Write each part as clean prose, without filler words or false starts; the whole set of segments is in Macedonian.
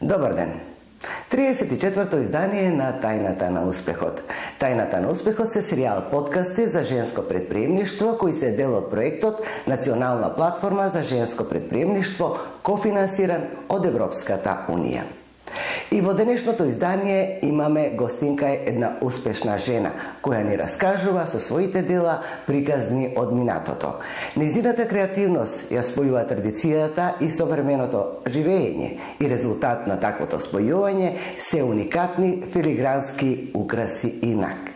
Добар ден! 34-то издание на Тајната на успехот. Тајната на успехот се серијал подкасти за женско предприемништво кои се дел од проектот Национална платформа за женско предприемништво кофинансиран од Европската Унија. И во денешното издание имаме гостинка една успешна жена, која ни раскажува со своите дела приказни од минатото. Нејзината креативност ја спојува традицијата и современото живење и резултат на таквото спојување се уникатни филигрански украси и накид.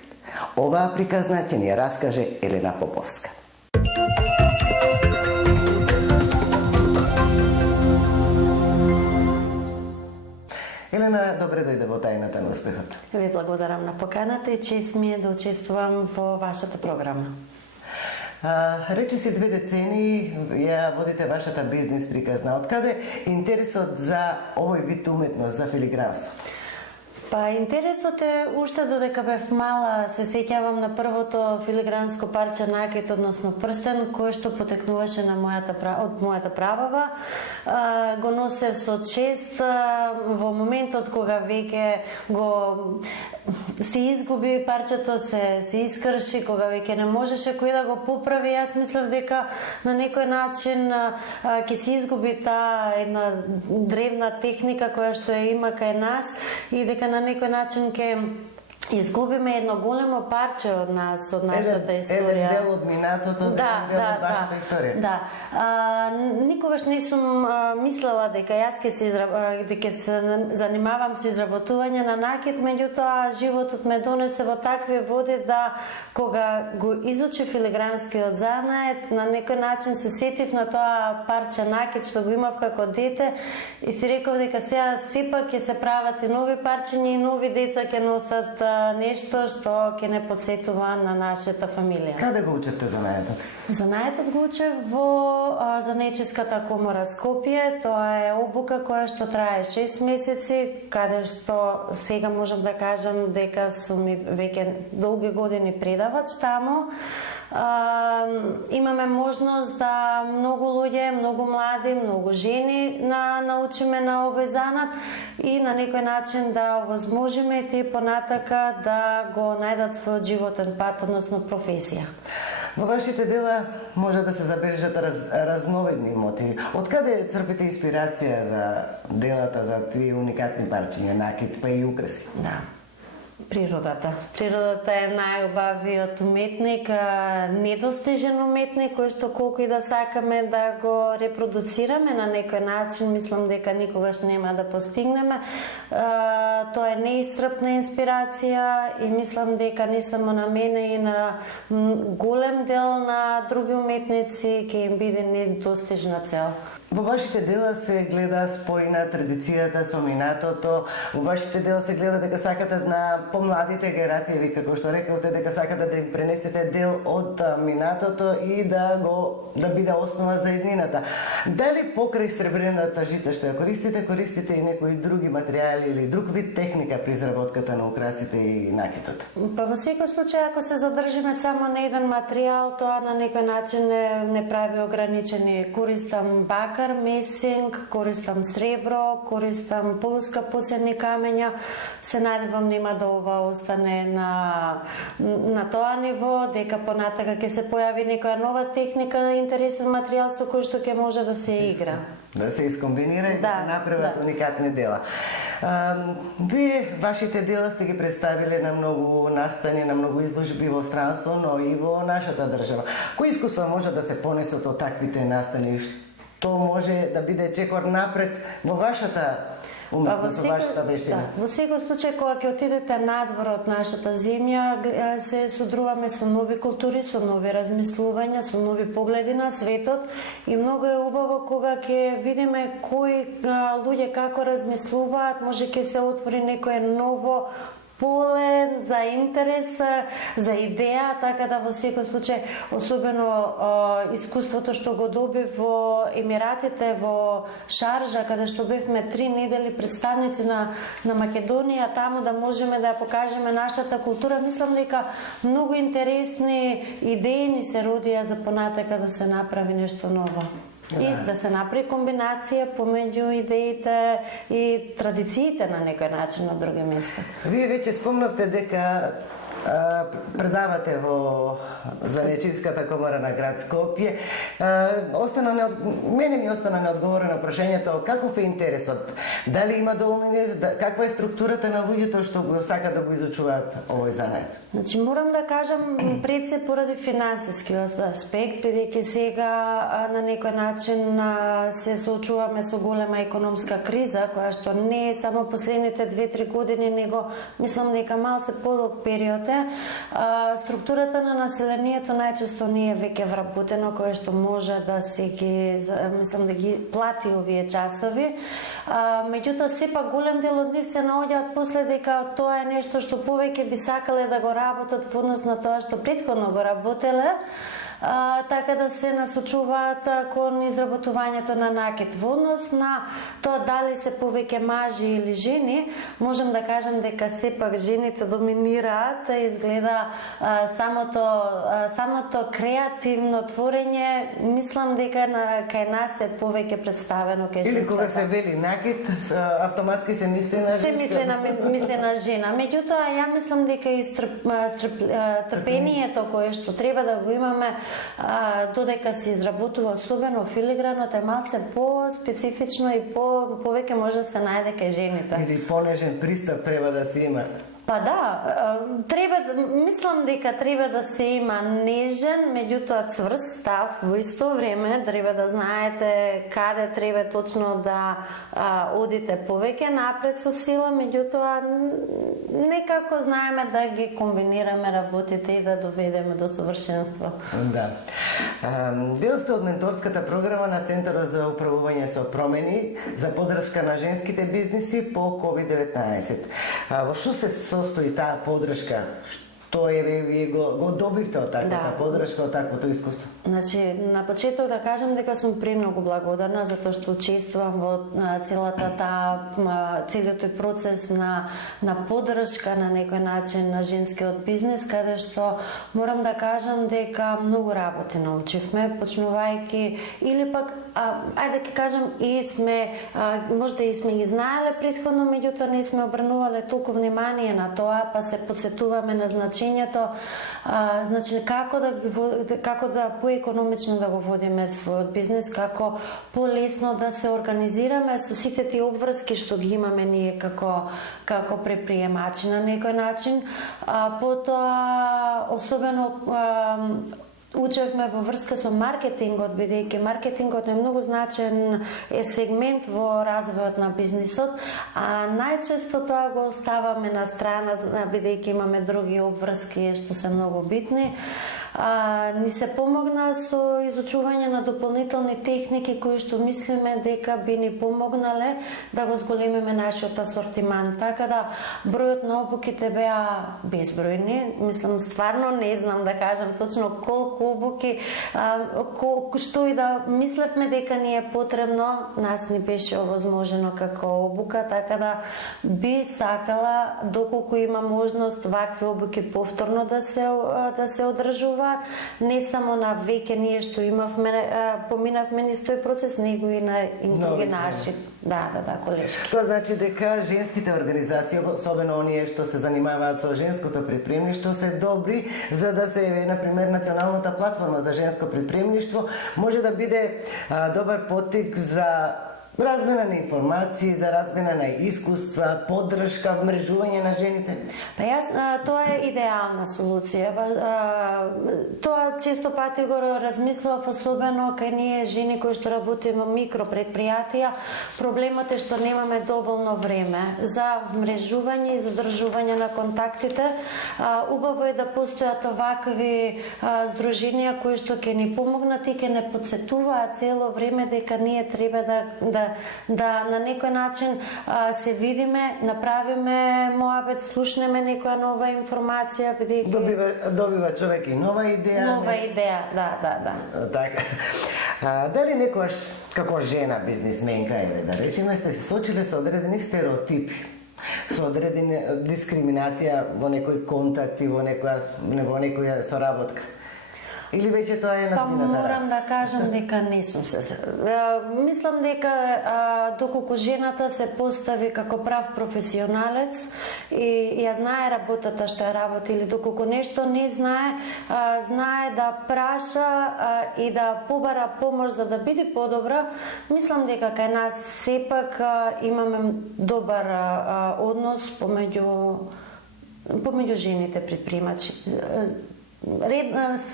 Оваа приказна ќе ни ја раскаже Елена Поповска. Елена, добре дојде во Тајната на успехот. Ви благодарам на поканата и чест ми е да учествувам во вашата програма. Речи си 2 децени ја водите вашата бизнес приказна. Откаде интересот за овој вид уметност, за филигранство? Па интересот е уште додека бев мала, се сеќавам на првото филигранско парче накид, односно прстен, кој што потекнуваше на од мојата правава. Го носев со чест во моментот кога веќе го се изгуби парчето, се искрши, кога веќе не можеше кој да го поправи. Јас мислев дека на некој начин ќе се изгуби таа една древна техника која што ја има кај нас и дека на некој начин ќе изгубиме едно големо парче од нас, од нашата историја. Еден дел од минатото, дел од вашата историја. Да. Никогаш не сум мислела дека јас ќе се занимавам со изработување на накид, меѓутоа животот ме донесе во такви води да кога го изучи филигранскиот занает, на некој начин се сетив на тоа парче накид што го имав како дете и си реков дека сега сепак ќе се прават и нови парчиња и нови деца ќе носат нешто што ќе не подсетува на нашата фамилија. Каде го учевте занаетот? Занаетот го учев во Занечиската комора Скопје. Тоа е обука која што трае 6 месеци, каде што сега можам да кажам дека сум веќе долги години предавач таму. Имаме можност да многу луѓе, многу млади, многу жени научиме на овој занат и на некој начин да овозможиме и понатака да го најдат својот животен пат, односно професија. Во вашите дела може да се забележат разновидни мотиви. Откаде црпите инспирација за делата, за тие уникатни парчиња, накид, па и украси? Да. Природата. Природата е најубавиот уметник, недостижен уметник, кој што колку и да сакаме да го репродуцираме на некој начин, мислам дека никогаш нема да постигнеме. Тоа е неисцрпна инспирација и мислам дека не само на мене и на голем дел на други уметници ќе им биде недостижна цел. Во вашите дела се гледа спој на традицијата со минатото, во вашите дела се гледа дека сакате на помладите генерации, ви како што рекавте, дека сакате да им пренесете дел од минатото и да биде основа за еднината. Дали покрај сребрената жица што ја користите и некои други материјали или друг вид техника при изработката на украсите и накитот? Па во секој случај, ако се задржиме само на еден материјал, тоа на некој начин не прави ограничени. Користам бакар, месинг, користам сребро, користам полускапоцени камења. Се надевам нема да ова остане на тоа ниво, дека понатака ќе се појави некоја нова техника, интересен материјал со кој што ќе може да се игра. Да се искомбинира и да се направат уникатни дела. Вие вашите дела сте ги представиле на многу настани, на многу изложби во странство, но и во нашата држава. Кои искуства може да се понесат од таквите настани? Што може да биде чекор напред во вашата уметност, во вашата вештина? Во секој случај, кога ќе отидете надвор од нашата земја, се содруваме со нови култури, со нови размислувања, со нови погледи на светот и многу е убаво кога ќе видиме кои луѓе како размислуваат, може ќе се отвори некое ново поле за интерес, за идеја, така да во секој случај, особено искуството што го добив во Емиратите, во Шаржа, каде што бевме 3 недели представници на Македонија, таму да можеме да ја покажеме нашата култура, мислам дека многу интересни идеи ни се родија за понатака да се направи нешто ново. И да се направи комбинација помеѓу идеите и традициите на некој начин на други места. Вие веќе спомнавте дека предавате во Занечиската комора на град Скопје. Мене ми остана неодговорено прашањето каков е интересот? Дали има доволно, каква е структурата на луѓето што го сакаат да го изучуваат овој занет? Значи, морам да кажам пред се поради финансискиот аспект, бидејќи сега на некој начин се соочуваме со голема економска криза, која што не е само последните 2-3 години, него мислам дека малце подолг период е. Структурата на населението најчесто не е веќе вработено, кое што може да се ги, мислам да ги плати овие часови. Меѓутоа, сепак голем дел од нив се наоѓаат после дека тоа е нешто што повеќе би сакале да го работат во однос на тоа што претходно го работеле, така да се насочуваат кон изработувањето на накид. Во однос на тоа дали се повеќе мажи или жени, можам да кажам дека сепак жените доминираат, изгледа самото креативно творење, мислам дека кај нас е повеќе представено кај женската. Или кога се вели накид, автоматски се мисли на жена. Се мисли на жена. Меѓутоа, ја мислам дека и трпението кое што треба да го имаме додека се изработува особено филигранот е малце по-специфично и повеќе може да се најде кај жените. Или понежен пристап треба да се има. Па да, мислам дека треба да се има нежен, меѓутоа цврст став во исто време, треба да знаете каде треба точно да одите повеќе напред со сила, меѓутоа некако знаеме да ги комбинираме работите и да доведеме до совршенство. Да. Дел сте од менторската програма на Центарот за управување со промени за поддршка на женските бизниси по COVID-19. Во што се состои таа поддршка? Што е вие го добивте од таквата поддршка, од таквото искуство? Значи, на почеток да кажам дека сум премногу благодарна затоа што учествувам во целиот тој процес на поддршка на некој начин на женскиот бизнис, каде што морам да кажам дека многу работи научивме, почнувајќи или пак ајде да кажам и сме можда и сме ги знаеле претходно, меѓутоа не сме обрнувале толку внимание на тоа, па се потсетуваме на значењето, значи како да поекономично да го водиме својот бизнис, како полесно да се организираме со сите тие обврски што ги имаме ние како предприемачи на некој начин. Потоа особено учевме во врска со маркетингот, бидејќи маркетингот е многу значен сегмент во развојот на бизнисот, а најчесто тоа го оставаме на страна, бидејќи имаме други обврски што се многу битни. Ни се помогна со изучување на дополнителни техники кои што мислиме дека би ни помогнале да го зголемиме нашиот асортиман. Така да бројот на обуките беа безбројни. Мислам, стварно не знам да кажам точно колку обуки, што и да мислевме дека ни е потребно, нас ни беше овозможено како обука, така да би сакала доколку има можност вакви обуки повторно да се одржуваат, не само на веќе ние што имавме, поминавме низ тој процес, него и на други наши колешки. Тоа значи дека женските организации, особено оние што се занимаваат со женското предприемништво, се добри за да се еве, например, националната платформа за женско предприемништво може да биде добар поттик за размена на информации, за размена на искуства, поддршка, вмрежување на жените? Тоа е идеална солуција. Тоа често пати го размислував, особено кај ние жени кои што работиме во микропредпријатија. Проблемот е што немаме доволно време за вмрежување и задржување на контактите. Убаво е да постојат овакви здруженија кои што ќе ни помогнат и ќе не потсетуваат цело време дека ние треба да на некој начин се видиме, направиме моабет, слушнеме некоја нова информација, бидејќи добива човек и нова идеја. Нова идеја, да. Така. Дали некојаш како жена бизнисменка, да речеме, сте се сочиле со одредени стереотипи, со одредена дискриминација во некој контакт и во некоја соработка? Или веќе тоа е Па надмината? морам да кажам дека не сум се. Мислам дека доколку жената се постави како прав професионалец и ја знае работата што ја работи, или доколку нешто не знае, знае да праша и да побара помош за да биде подобра, мислам дека кај нас сепак имаме добар однос помеѓу жените предприемачи.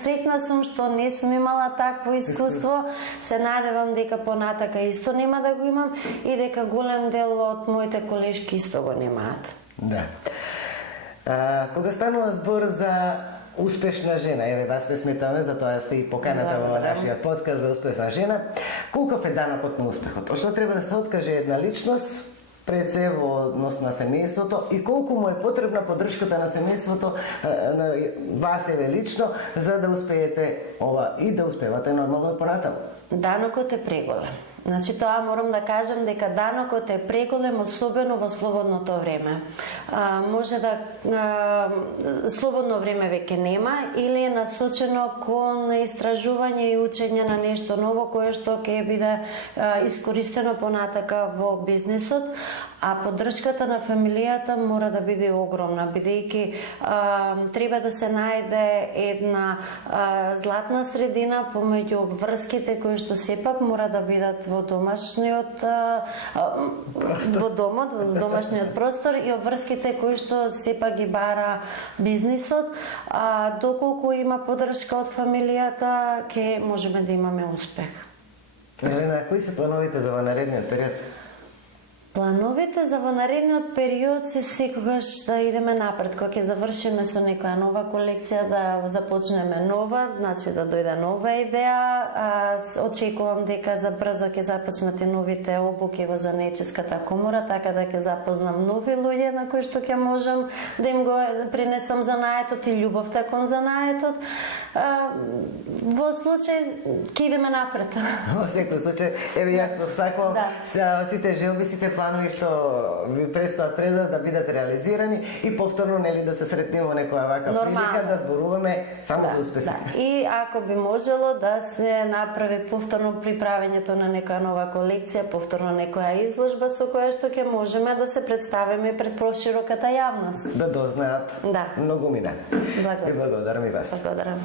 Сретна сум што не сум имала такво искуство, се надевам дека понатака исто нема да го имам и дека голем дел од моите колешки исто го немаат. Да. Кога станува збор за успешна жена, еве вас ве сметаме, затоа сте и поканата во нашиот подкаст за успешна жена, колков е данокот на успехот? Од што треба да се откаже една личност пред се во однос на семејството и колку му е потребна поддршката на семејството, на вас еве лично, за да успеете ова и да успевате нормално понатаму? Данокот е преголем. Значи тоа морам да кажам дека данокот е преголем, особено во слободното време. Може да слободно време веќе нема или е насочено кон истражување и учење на нешто ново кое што ќе биде искористено понатака во бизнисот, а поддршката на фамилијата мора да биде огромна, бидејќи треба да се најде една златна средина помеѓу врските кои што сепак мора да бидат во домашниот во домот, во домашниот простор и врските кои што сепак ги бара бизнисот. Доколку има поддршка од фамилијата, ќе можеме да имаме успех. Елена, кои се плановите за наредниот период? Плановите за во наредниот период се секогаш да идеме напред. Кога ќе завршиме со некоја нова колекција, да започнеме нова, значи да дојде нова идеја. Очекувам дека за брзо ќе започнат и новите обуки во Занаечиската комора, така да ќе запознам нови луѓе на кои што ќе можам да им го принесам занаетот и љубовта кон занаетот. Во случај ќе идеме напред. Во секој случај, еве јас посакувам сите желби, сите планови што ви престоат пред да бидат реализирани и повторно нели да се сретнеме во некоја вака прилика да зборуваме само за успесите. Да. И ако би можело да се направи повторно приправењето на некоја нова колекција, повторно некоја изложба со која што ќе можеме да се представиме пред прошироката јавност. Да дознаат многумина. Благодарам. И благодарам и вас. Благодарам.